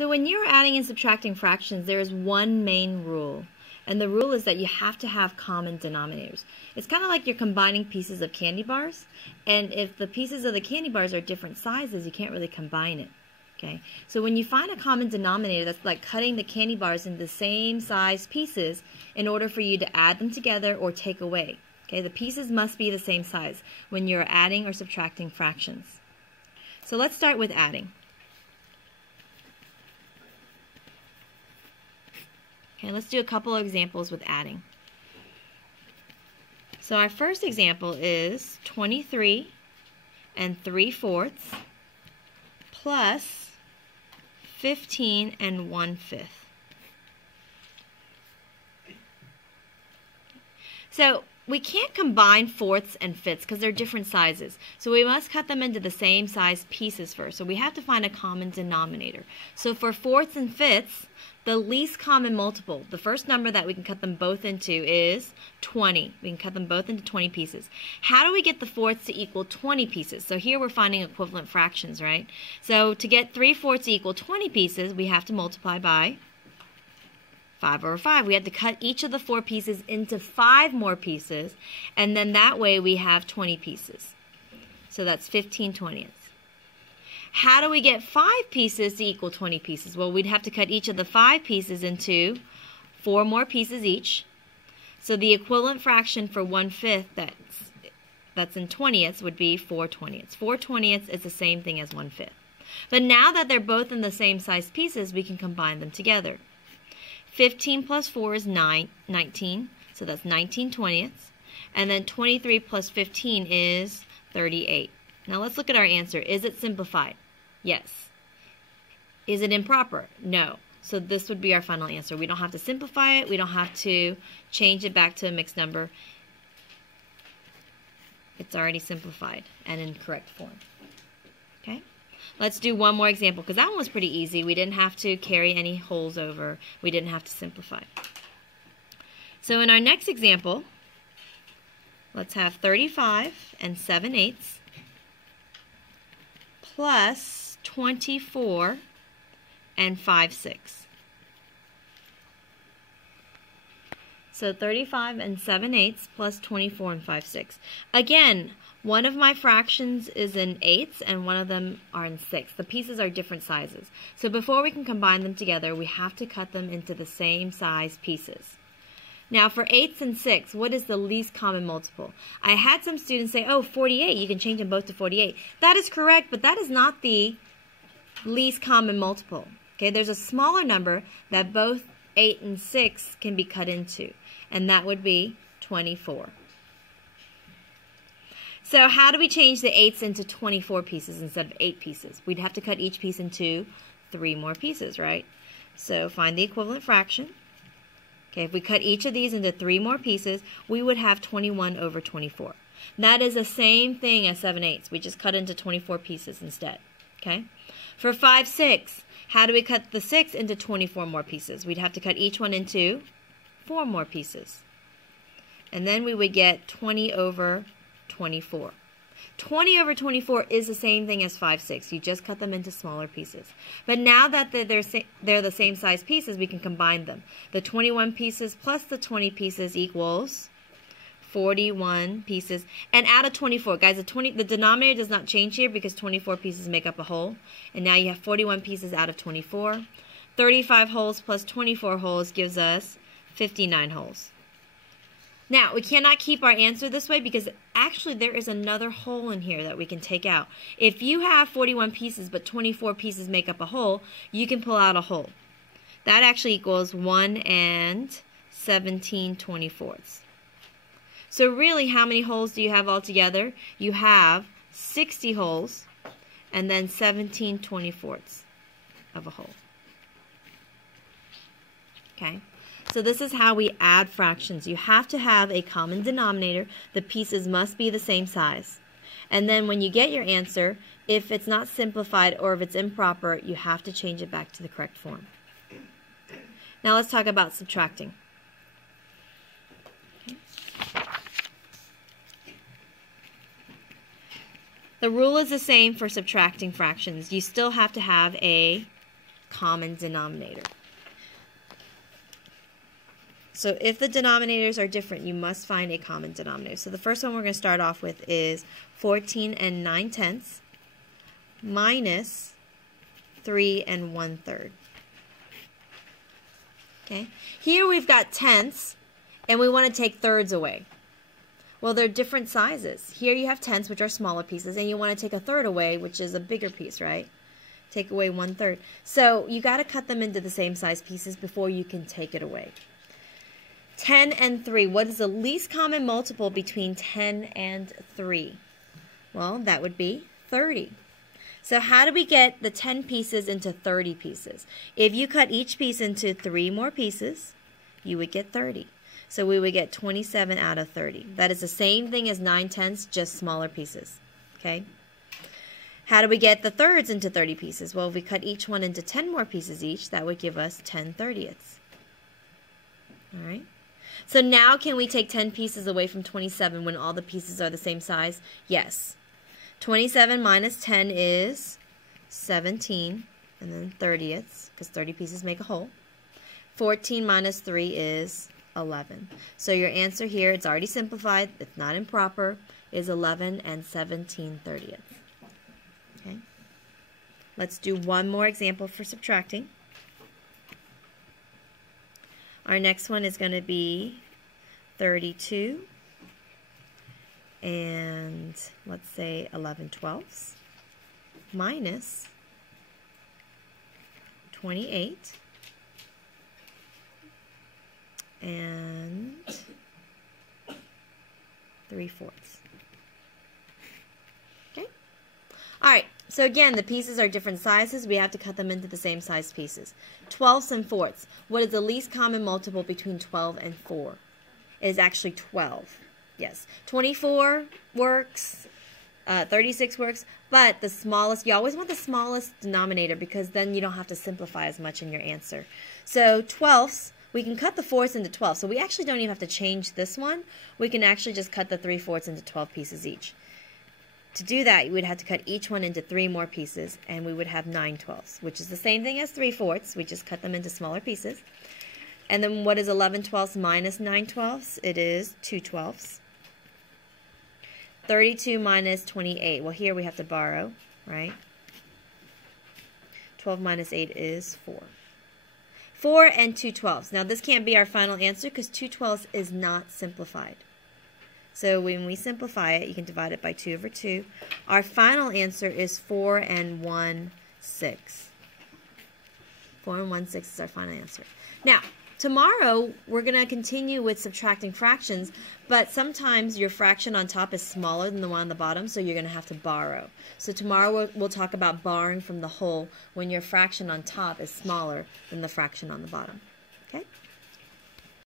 So when you're adding and subtracting fractions, there is one main rule. And the rule is that you have to have common denominators. It's kind of like you're combining pieces of candy bars. And if the pieces of the candy bars are different sizes, you can't really combine it. Okay? So when you find a common denominator, that's like cutting the candy bars into the same size pieces in order for you to add them together or take away. Okay? The pieces must be the same size when you're adding or subtracting fractions. So let's start with adding. Okay, let's do a couple of examples with adding. So our first example is 23 3/4 plus 15 1/5. So we can't combine fourths and fifths because they're different sizes. So we must cut them into the same size pieces first. So we have to find a common denominator. So for fourths and fifths, the least common multiple, the first number that we can cut them both into is 20. We can cut them both into 20 pieces. How do we get the fourths to equal 20 pieces? So here we're finding equivalent fractions, right? So to get 3/4 to equal 20 pieces, we have to multiply by 5 over 5. We have to cut each of the 4 pieces into 5 more pieces, and then that way we have 20 pieces. So that's 15/20. How do we get 5 pieces to equal 20 pieces? Well, we'd have to cut each of the 5 pieces into 4 more pieces each. So the equivalent fraction for 1/5 that's in 20ths would be 4/20. 4/20 is the same thing as 1/5. But now that they're both in the same size pieces, we can combine them together. 15 plus 4 is 19, so that's 19/20. And then 23 plus 15 is 38. Now let's look at our answer. Is it simplified? Yes. Is it improper? No. So this would be our final answer. We don't have to simplify it. We don't have to change it back to a mixed number. It's already simplified and in correct form. Okay? Let's do one more example because that one was pretty easy. We didn't have to carry any wholes over. We didn't have to simplify. So in our next example, let's have 35 7/8 plus 24 5/6. So 35 7/8 plus 24 5/6. Again, one of my fractions is in eighths and one of them are in sixths. The pieces are different sizes. So before we can combine them together, we have to cut them into the same size pieces. Now for eighths and sixths, what is the least common multiple? I had some students say, oh, 48, you can change them both to 48. That is correct, but that is not the least common multiple. Okay, there's a smaller number that both 8 and 6 can be cut into, and that would be 24. So how do we change the 8s into 24 pieces instead of 8 pieces? We'd have to cut each piece into 3 more pieces, right? So find the equivalent fraction. Okay, if we cut each of these into 3 more pieces, we would have 21 over 24. That is the same thing as 7/8. We just cut into 24 pieces instead. Okay? For 5/6, how do we cut the 6 into 24 more pieces? We'd have to cut each one into 4 more pieces. And then we would get 20 over 24. 20 over 24 is the same thing as 5/6. You just cut them into smaller pieces. But now that they're the same size pieces, we can combine them. The 21 pieces plus the 20 pieces equals 41 pieces. And out of 24, guys, the denominator does not change here because 24 pieces make up a whole. And now you have 41 pieces out of 24. 35 wholes plus 24 wholes gives us 59 wholes. Now, we cannot keep our answer this way because actually there is another whole in here that we can take out. If you have 41 pieces but 24 pieces make up a whole, you can pull out a whole. That actually equals 1 17/24. So really, how many wholes do you have altogether? You have 60 wholes and then 17/24 of a whole. Okay? So this is how we add fractions. You have to have a common denominator. The pieces must be the same size. And then when you get your answer, if it's not simplified or if it's improper, you have to change it back to the correct form. Now let's talk about subtracting. Okay. The rule is the same for subtracting fractions. You still have to have a common denominator. So if the denominators are different, you must find a common denominator. So the first one we're going to start off with is 14 9/10 minus 3 1/3. Okay. Here we've got tenths, and we want to take thirds away. Well, they're different sizes. Here you have tenths, which are smaller pieces, and you want to take a third away, which is a bigger piece, right? Take away 1/3. So you got to cut them into the same size pieces before you can take it away. 10 and 3. What is the least common multiple between 10 and 3? Well, that would be 30. So how do we get the 10 pieces into 30 pieces? If you cut each piece into 3 more pieces, you would get 30. So we would get 27 out of 30. That is the same thing as 9/10, just smaller pieces. Okay? How do we get the thirds into 30 pieces? Well, if we cut each one into 10 more pieces each, that would give us 10/30ths. All right? So now can we take 10 pieces away from 27 when all the pieces are the same size? Yes. 27 minus 10 is 17, and then 30ths, because 30 pieces make a whole. 14 minus 3 is 11. So your answer here, it's already simplified, it's not improper, is 11 17/30. Okay. Let's do one more example for subtracting. Our next one is going to be 32 and let's say 11/12 minus 28 and 3/4. Okay? All right. So again, the pieces are different sizes. We have to cut them into the same size pieces. 12ths and 4ths. What is the least common multiple between 12 and 4? It is actually 12. Yes. 24 works. 36 works. But the smallest, you always want the smallest denominator because then you don't have to simplify as much in your answer. So 12ths, we can cut the 4ths into 12. So we actually don't even have to change this one. We can actually just cut the 3/4 into 12 pieces each. To do that, you would have to cut each one into 3 more pieces, and we would have 9/12, which is the same thing as 3/4. We just cut them into smaller pieces. And then what is 11/12 minus 9/12? It is 2/12. 32 minus 28. Well, here we have to borrow, right? 12 minus 8 is 4. 4 and 2/12. Now, this can't be our final answer because 2/12 is not simplified. So when we simplify it, you can divide it by 2/2. Our final answer is 4 1/6. 4 1/6 is our final answer. Now, tomorrow, we're going to continue with subtracting fractions, but sometimes your fraction on top is smaller than the one on the bottom, so you're going to have to borrow. So tomorrow, we'll talk about borrowing from the whole when your fraction on top is smaller than the fraction on the bottom.